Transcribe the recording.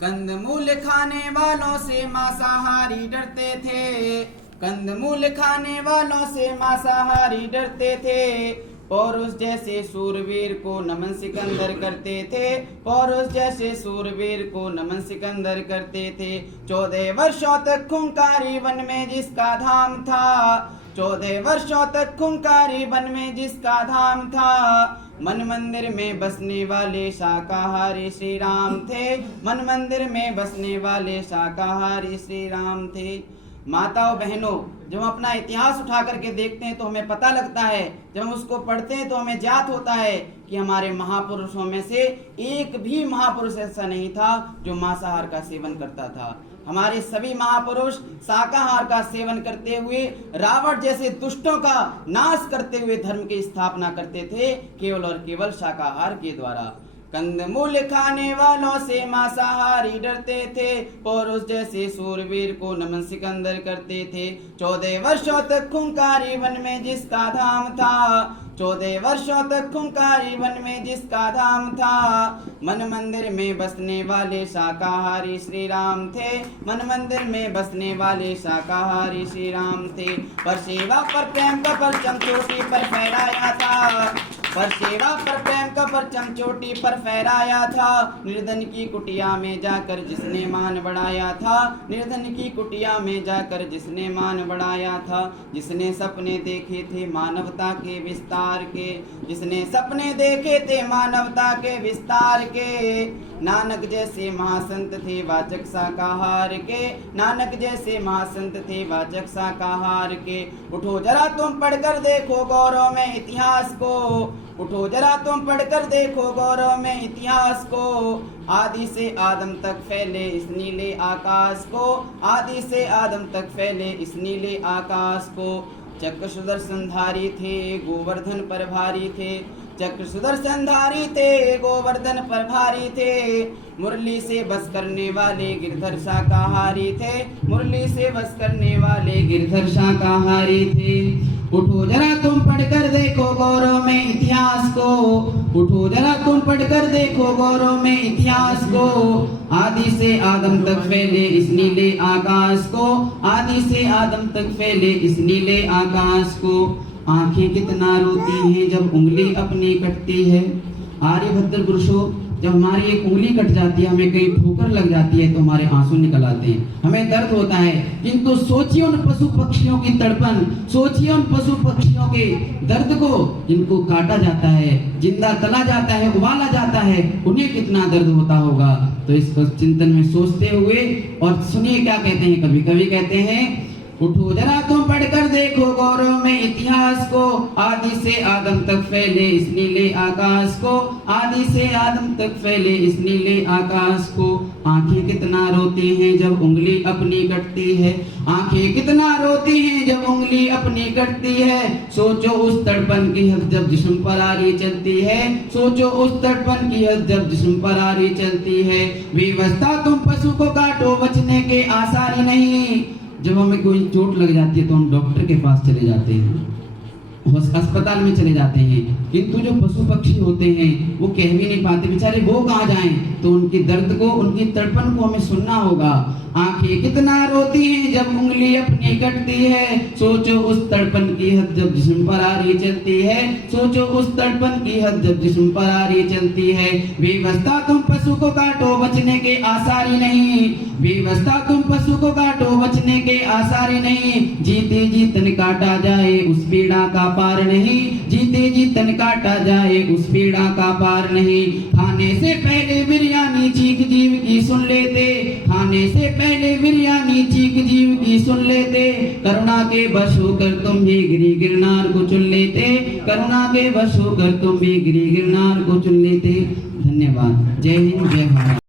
कंदमूल खाने वालों से मांसाहारी डरते थे। कंदमूल खाने वालों से मांसाहारी डरते थे। पौरुष जैसे सूरवीर को नमन सिकंदर करते थे। पौरुष जैसे सूरवीर को नमन सिकंदर करते थे। 14 वर्षों तक खूंखारी वन में जिसका धाम था। 14 वर्षों तक खूंखारी वन में जिसका धाम था। मन मंदिर में बसने वाले शाकाहारी श्री राम थे। मन मंदिर में बसने वाले शाकाहारी श्री राम थे। माताओं बहनों, जब हम अपना इतिहास उठा करके देखते हैं तो हमें पता लगता है, जब हम उसको पढ़ते हैं तो हमें ज्ञात होता है कि हमारे महापुरुषों में से एक भी महापुरुष ऐसा नहीं था जो मांसाहार का सेवन करता था। हमारे सभी महापुरुष शाकाहार का सेवन करते हुए रावण जैसे दुष्टों का नाश करते हुए धर्म की स्थापना करते थे, केवल और केवल शाकाहार के द्वारा। कंदमूल खाने वालों से मांसाहारी डरते थे। पौरुष जैसे सूरवीर को नमन सिकंदर करते थे। 14 वर्षों तक खूंखारी वन में जिसका धाम था। 14 वर्षों तक खूंखारी वन में जिसका धाम था। मन मंदिर में बसने वाले शाकाहारी श्री राम थे। मन मंदिर में बसने वाले शाकाहारी श्री राम थे। पर सेवा पर प्रेम का परचम चोटी पर फहराया था। पर सेवा पर प्रेम का परचम चोटी पर फहराया था। निर्धन की कुटिया में जाकर जिसने मान बढ़ाया था। निर्धन की कुटिया में जाकर जिसने मान बढ़ाया था। जिसने सपने देखे थे मानवता के विस्तार के। जिसने सपने देखे थे मानवता के विस्तार के। नानक जैसे महासंत थे वाचक शाकाहार के। नानक जैसे महासंत थे वाचक शाकाहार के। उठो जरा तुम पढ़कर देखो गौरव में इतिहास को। उठो जरा तुम पढ़कर देखो गौरव में इतिहास को। आदि से आदम तक फैले इस नीले आकाश को। आदि से आदम तक फैले इस नीले आकाश को। चक्र सुदर्शनधारी थे गोवर्धन पर भारी थे। चक्र सुदर्शनधारी थे गोवर्धन पर भारी थे। मुरली से बस करने वाले गिरधर शाकाहारी थे। मुरली से बस करने वाले गिरधर शाकाहारी थे। उठो जरा तुम पढ़कर देखो गौरव में इतिहास को। उठो जरा तुम पढ़कर देखो गौरव में इतिहास को। आदि से आदम तक फैले इस नीले आकाश को। आदि से आदम तक फैले इस नीले आकाश को। आंखें कितना रोती हैं जब उंगली अपनी कटती है। आर्यभद्र पुरुषों, जब हमारी एक उंगली कट जाती है, हमें कहीं ठोकर लग जाती है तो हमारे आंसू निकल आते हैं, हमें दर्द होता है। किंतु सोचिए उन पशु पक्षियों की तड़पन, सोचिए उन पशु पक्षियों के दर्द को जिनको काटा जाता है, जिंदा तला जाता है, उबाला जाता है, उन्हें कितना दर्द होता होगा। तो इस चिंतन में सोचते हुए और सुनिए क्या कहते हैं, कभी कभी कहते हैं, उठो जरा तुम पढ़कर देखो गौरव में इतिहास को। आदि से आदम तक फैले इस नीले आकाश को। आदि से आदम तक फैले इस नीले आकाश को। आंखें कितना रोती हैं जब उंगली अपनी कटती है। आंखें कितना रोती हैं जब उंगली अपनी कटती है। सोचो उस तड़पन की हद जब जिस्म पर आरी चलती है। सोचो उस तड़पन की हद जब जिस्म पर आरी चलती है। बेवस्ता तुम पशु को काटो बचने के आसार ही नहीं। जब हमें कोई चोट लग जाती है तो हम डॉक्टर के पास चले जाते हैं, अस्पताल में चले जाते हैं। किंतु जो पशु पक्षी होते हैं वो कह भी नहीं पाते, बेचारे वो कहाँ जाएं। तो उनकी दर्द को, उनकी तड़पन को हमें सुनना होगा। आंखें कितना रोती हैं जब उंगली अपनी कटती है। सोचो उस तड़पन की हद जब जिस्म पर आरी चलती है। सोचो उस तड़पन की हद जब जिस्म पर आरी चलती है। बेवस्ता तुम पशु को काटो बचने के आसार ही नहीं। बेवस्ता तुम पशु को काटो बचने के आसार ही नहीं। जीते जी तन काटा जाए उस पीड़ा का पार नहीं। जीते जी तन काटा जाए उस पीड़ा का पार नहीं। खाने से पहले बिरयानी चीख जीव की सुन लेते। खाने से पहले बिरयानी चीख जीव की सुन लेते। करुणा के बश होकर तुम भी गिरी गिरनार को चुन लेते। करुणा के बश होकर तुम भी गिरी गिरनार को चुन लेते। धन्यवाद। जय हिंद, जय भारत।